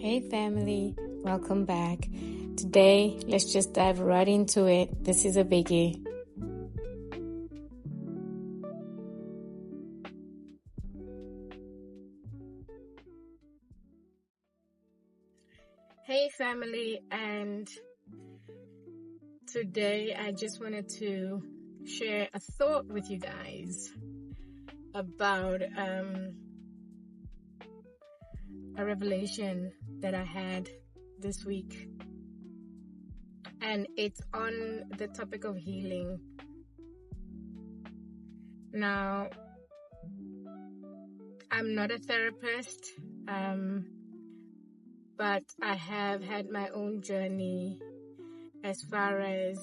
Hey family, welcome back. Today, let's just dive right into it. This is a biggie. Hey family, and today I just wanted to share a thought with you guys about a revelation that I had this week, and it's on the topic of healing. Now, I'm not a therapist, but I have had my own journey as far as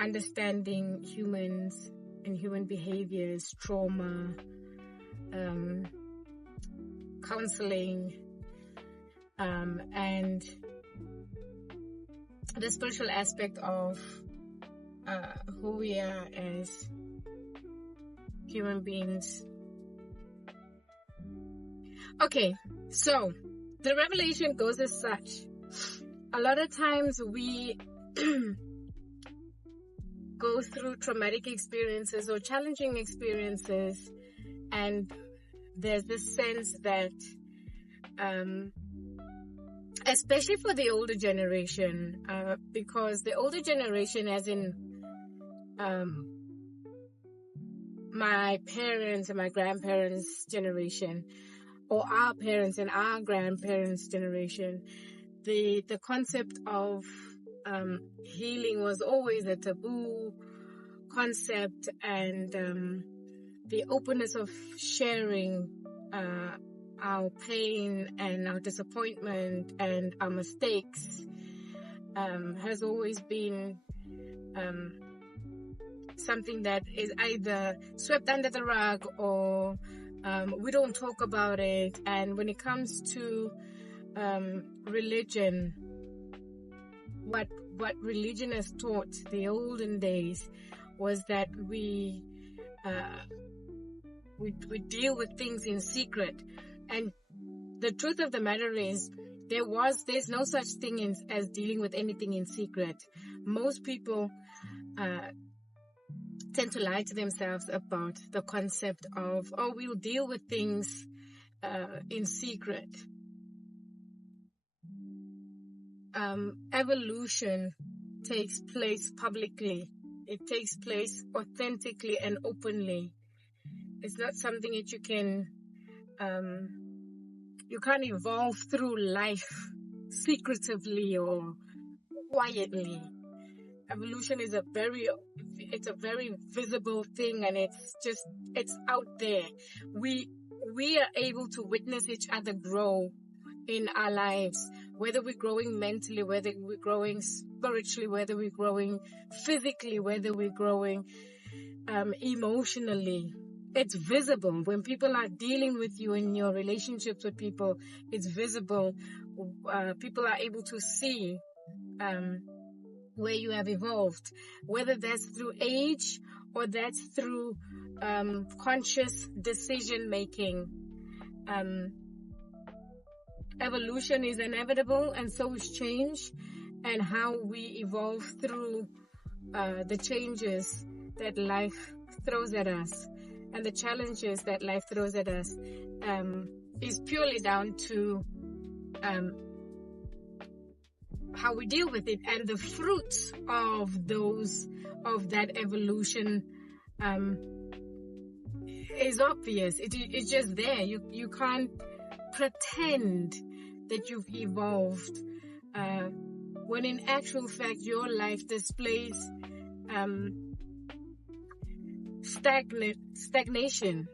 understanding humans and human behaviors, trauma, counseling, and the spiritual aspect of who we are as human beings. Okay, so the revelation goes as such. A lot of times we go through traumatic experiences or challenging experiences, and there's this sense that especially for the older generation, because the older generation, as in my parents and my grandparents' generation, or our parents and our grandparents' generation, the concept of healing was always a taboo concept, and the openness of sharing our pain and our disappointment and our mistakes has always been something that is either swept under the rug or we don't talk about it. And when it comes to religion, what religion has taught the olden days was that we deal with things in secret. And the truth of the matter is, there's no such thing as dealing with anything in secret. Most people tend to lie to themselves about the concept of, we'll deal with things in secret. Evolution takes place publicly. It takes place authentically and openly. It's not something that you can't evolve through life secretively or quietly. Evolution is a very visible thing, and it's out there. We are able to witness each other grow in our lives, whether we're growing mentally, whether we're growing spiritually, whether we're growing physically, whether we're growing emotionally. It's visible. When people are dealing with you in your relationships with people, it's visible. People are able to see where you have evolved, whether that's through age or that's through conscious decision making. Evolution is inevitable, and so is change, and how we evolve through the changes that life throws at us and the challenges that life throws at us is purely down to how we deal with it, and the fruits of that evolution is obvious. It's just there. You can't pretend that you've evolved when in actual fact your life displays stagnation,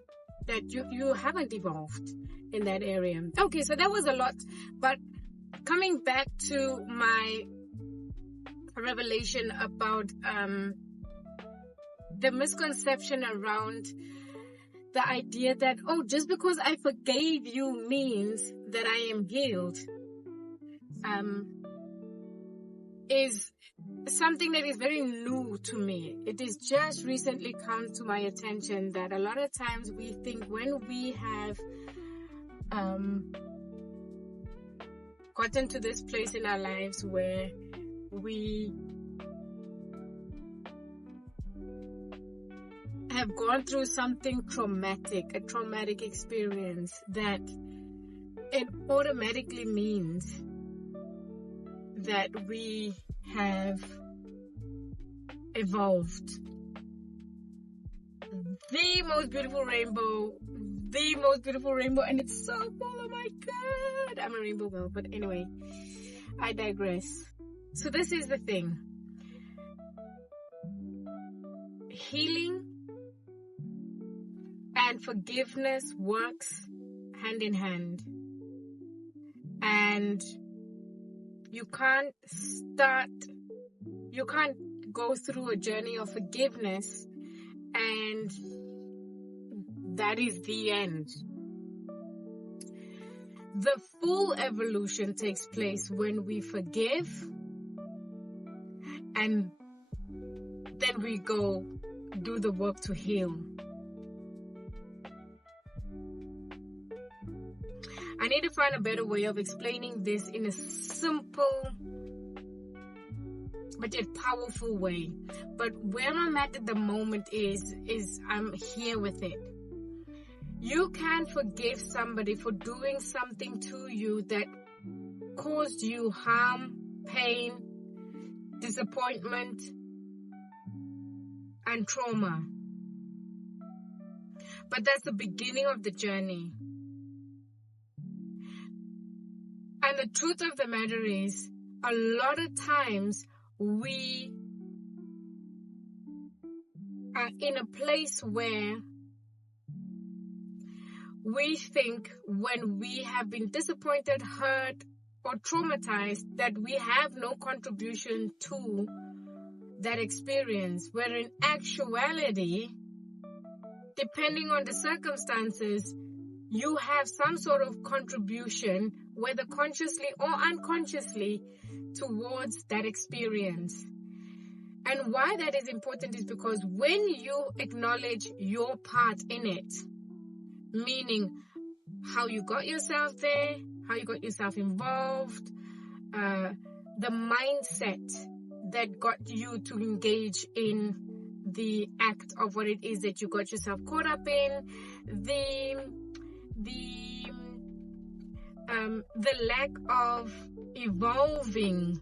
that you haven't evolved in that area. Okay, so that was a lot, but coming back to my revelation about the misconception around the idea that, just because I forgave you means that I am healed, something that is very new to me. It is just recently come to my attention that a lot of times we think when we have gotten to this place in our lives where we have gone through something traumatic, a traumatic experience, that it automatically means that we have evolved. The most beautiful rainbow, and it's so cool. Oh my God, I'm a rainbow girl. But anyway, I digress. So this is the thing. Healing and forgiveness works hand in hand. And you can't go through a journey of forgiveness and that is the end. The full evolution takes place when we forgive and then we go do the work to heal. I need to find a better way of explaining this in a simple but yet powerful way. But where I'm at the moment is I'm here with it. You can forgive somebody for doing something to you that caused you harm, pain, disappointment, and trauma. But that's the beginning of the journey. And the truth of the matter is, a lot of times we are in a place where we think when we have been disappointed, hurt, or traumatized that we have no contribution to that experience, where in actuality, depending on the circumstances, you have some sort of contribution, whether consciously or unconsciously, towards that experience. And why that is important is because when you acknowledge your part in it, meaning how you got yourself there, how you got yourself involved, the mindset that got you to engage in the act of what it is that you got yourself caught up in, the lack of evolving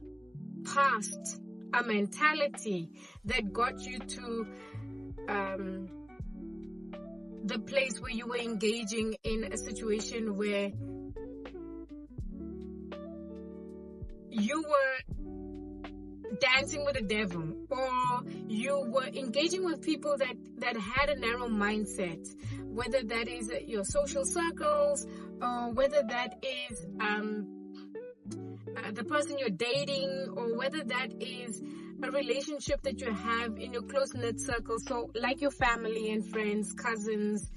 past a mentality that got you to the place where you were engaging in a situation where you were dancing with the devil, or you were engaging with people that had a narrow mindset, whether that is your social circles, or whether that is the person you're dating, or whether that is a relationship that you have in your close-knit circle, so like your family and friends, cousins,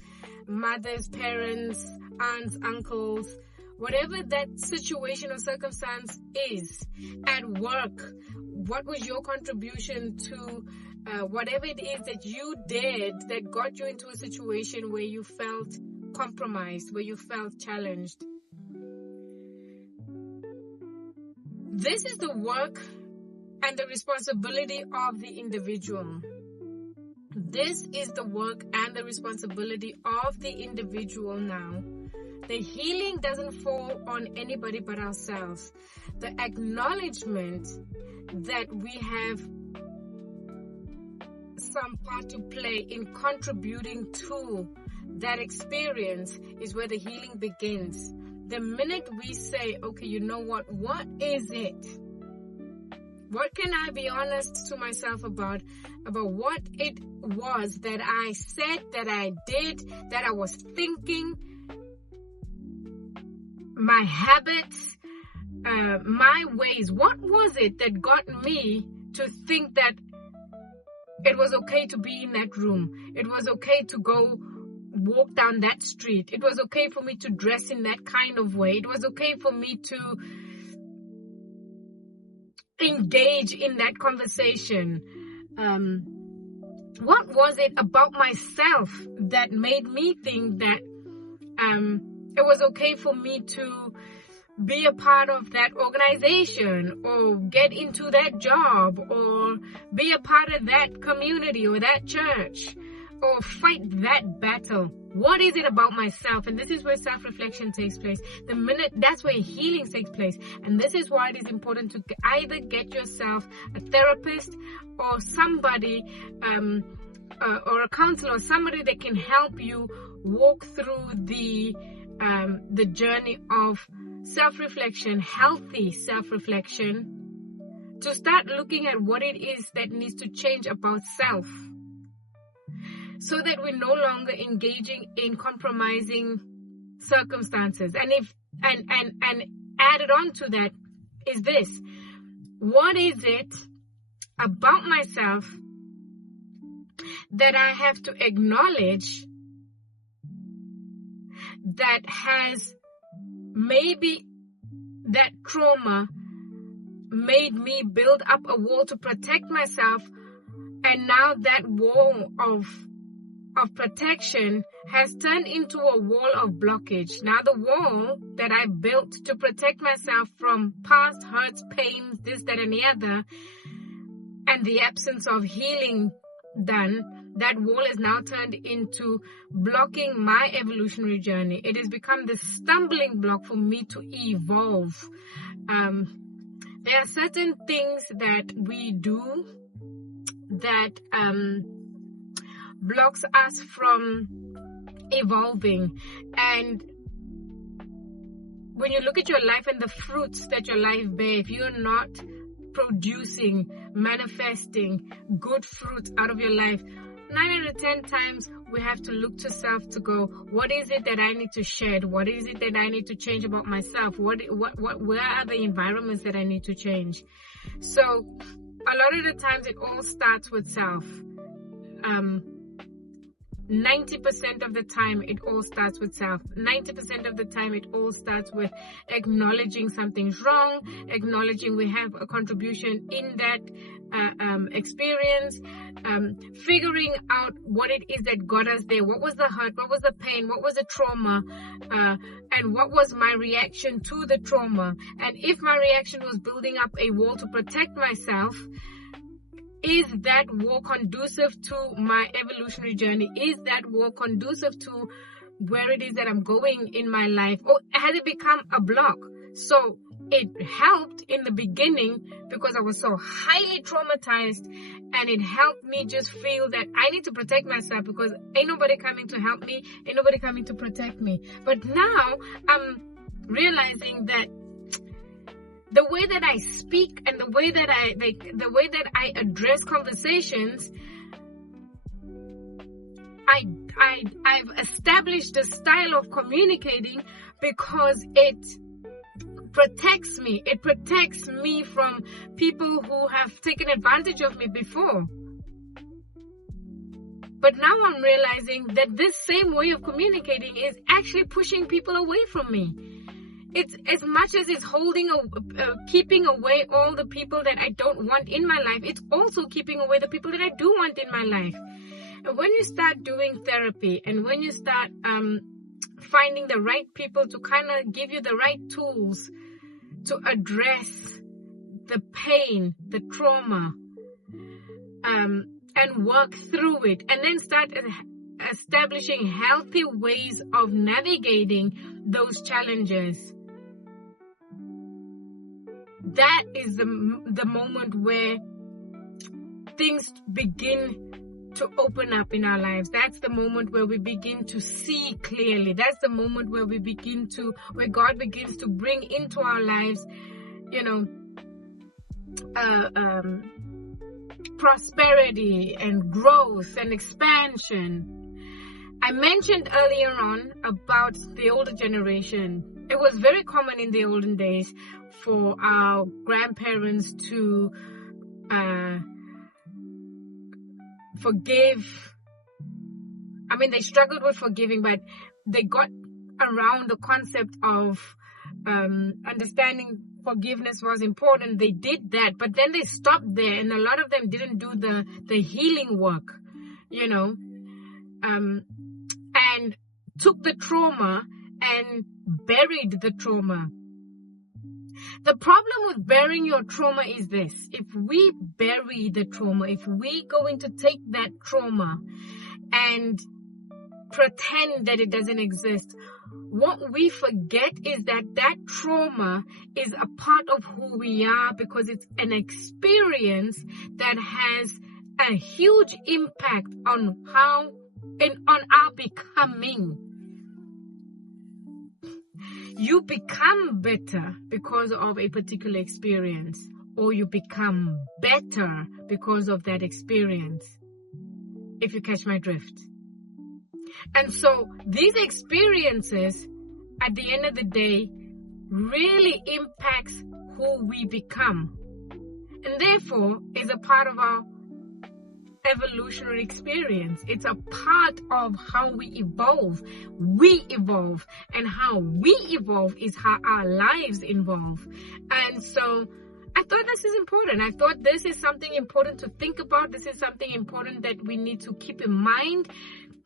mothers, parents, aunts, uncles, whatever that situation or circumstance is. At work, what was your contribution to whatever it is that you did that got you into a situation where you felt compromised, where you felt challenged? This is the work and the responsibility of the individual. This is the work and the responsibility of the individual now. The healing doesn't fall on anybody but ourselves. The acknowledgement that we have some part to play in contributing to that experience is where the healing begins. The minute we say, okay, you know what is it? What can I be honest to myself about what it was that I said, that I did, that I was thinking, my habits, my ways? What was it that got me to think that it was okay to be in that room? It was okay to go walk down that street. It was okay for me to dress in that kind of way. It was okay for me to engage in that conversation. What was it about myself that made me think that it was okay for me to be a part of that organization, or get into that job, or be a part of that community or that church, or fight that battle? What is it about myself? And this is where self-reflection takes place. That's where healing takes place. And this is why it is important to either get yourself a therapist or somebody, or a counselor, or somebody that can help you walk through the journey of self-reflection, healthy self-reflection, to start looking at what it is that needs to change about self, so that we're no longer engaging in compromising circumstances. And added on to that is this: what is it about myself that I have to acknowledge that has maybe that trauma made me build up a wall to protect myself, and now that wall of protection has turned into a wall of blockage. Now the wall that I built to protect myself from past hurts, pains, this, that, and the other, and the absence of healing done, that wall is now turned into blocking my evolutionary journey. It has become the stumbling block for me to evolve. There are certain things that we do that blocks us from evolving. And when you look at your life and the fruits that your life bear, if you're not producing, manifesting good fruits out of your life, 9 out of 10 times we have to look to self to go, what is it that I need to shed? What is it that I need to change about myself? Where are the environments that I need to change? So a lot of the times it all starts with self. 90% of the time it all starts with self. 90% of the time it all starts with acknowledging something's wrong, acknowledging we have a contribution in that experience, figuring out what it is that got us there. What was the hurt? What was the pain? What was the trauma? And what was my reaction to the trauma? And if my reaction was building up a wall to protect myself, is that wall conducive to my evolutionary journey? Is that wall conducive to where it is that I'm going in my life? Or has it become a block? So it helped in the beginning because I was so highly traumatized, and it helped me just feel that I need to protect myself because ain't nobody coming to help me, ain't nobody coming to protect me. But now I'm realizing that the way that I speak and the way that I address conversations, I've established a style of communicating because it protects me. It protects me from people who have taken advantage of me before. But now I'm realizing that this same way of communicating is actually pushing people away from me. It's as much as it's keeping away all the people that I don't want in my life, it's also keeping away the people that I do want in my life. And when you start doing therapy, and when you start finding the right people to kind of give you the right tools to address the pain, the trauma, and work through it, and then start establishing healthy ways of navigating those challenges, that is the moment where things begin to open up in our lives. That's the moment where we begin to see clearly. That's the moment where where God begins to bring into our lives, prosperity and growth and expansion. I mentioned earlier on about the older generation. It was very common in the olden days for our grandparents to forgive. I mean, they struggled with forgiving, but they got around the concept of understanding forgiveness was important. They did that, but then they stopped there, and a lot of them didn't do the healing work, and took the trauma and buried the trauma. The problem with burying your trauma is this: if we bury the trauma, if we going to take that trauma and pretend that it doesn't exist, what we forget is that that trauma is a part of who we are, because it's an experience that has a huge impact on on our becoming. You become better because of a particular experience, or you become better because of that experience, if you catch my drift. And so these experiences, at the end of the day, really impacts who we become, and therefore is a part of our evolutionary experience. It's a part of how we evolve. We evolve, and how we evolve is how our lives evolve. And so I thought this is important. I thought this is something important to think about. This is something important that we need to keep in mind.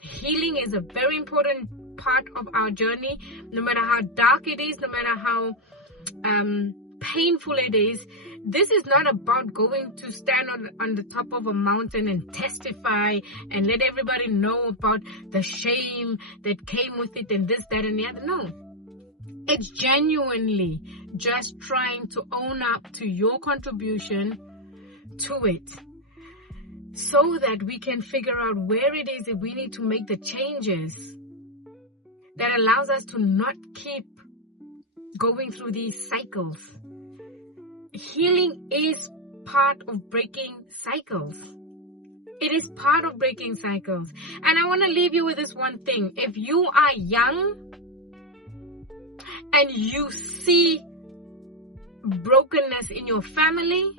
Healing is a very important part of our journey. No matter how dark it is, no matter how painful it is, this is not about going to stand on the top of a mountain and testify and let everybody know about the shame that came with it and this, that, and the other. No. It's genuinely just trying to own up to your contribution to it, so that we can figure out where it is that we need to make the changes that allows us to not keep going through these cycles. Healing is part of breaking cycles. It is part of breaking cycles. And I want to leave you with this one thing. If you are young and you see brokenness in your family,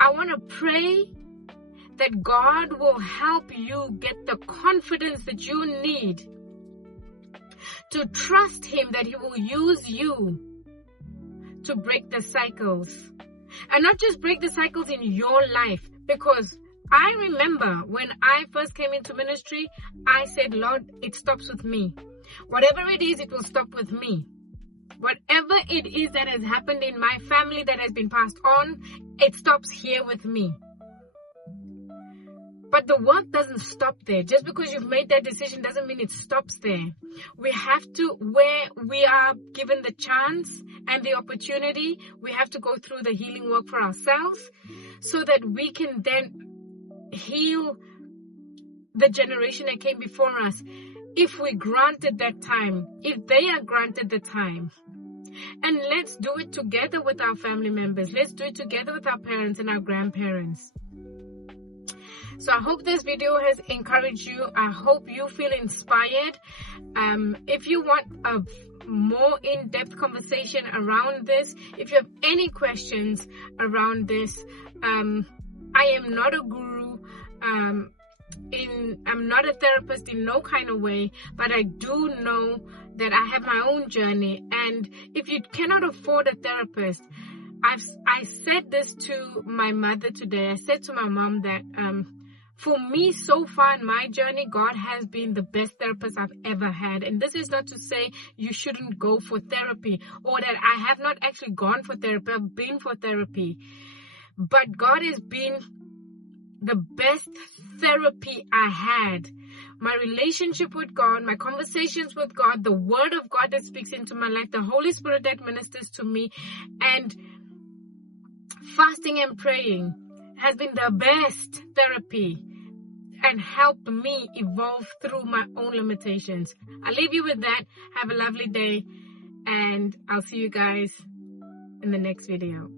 I want to pray that God will help you get the confidence that you need to trust Him, that He will use you to break the cycles. And not just break the cycles in your life, because I remember when I first came into ministry, I said, Lord, it stops with me. Whatever it is, it will stop with me. Whatever it is that has happened in my family that has been passed on, it stops here with me. But the work doesn't stop there. Just because you've made that decision doesn't mean it stops there. We have to, where we are given the chance and the opportunity, we have to go through the healing work for ourselves, so that we can then heal the generation that came before us, if we granted that time, if they are granted the time. And let's do it together with our family members. Let's do it together with our parents and our grandparents. So I hope this video has encouraged you. I hope you feel inspired. If you want a more in-depth conversation around this, if you have any questions around this, I am not a guru. I'm not a therapist in no kind of way, but I do know that I have my own journey. And if you cannot afford a therapist, I said this to my mother today. I said to my mom that for me, so far in my journey, God has been the best therapist I've ever had. And this is not to say you shouldn't go for therapy, or that I have not actually gone for therapy. I've been for therapy. But God has been the best therapy I had. My relationship with God, my conversations with God, the Word of God that speaks into my life, the Holy Spirit that ministers to me, and fasting and praying has been the best therapy and helped me evolve through my own limitations. I'll leave you with that. Have a lovely day, and I'll see you guys in the next video.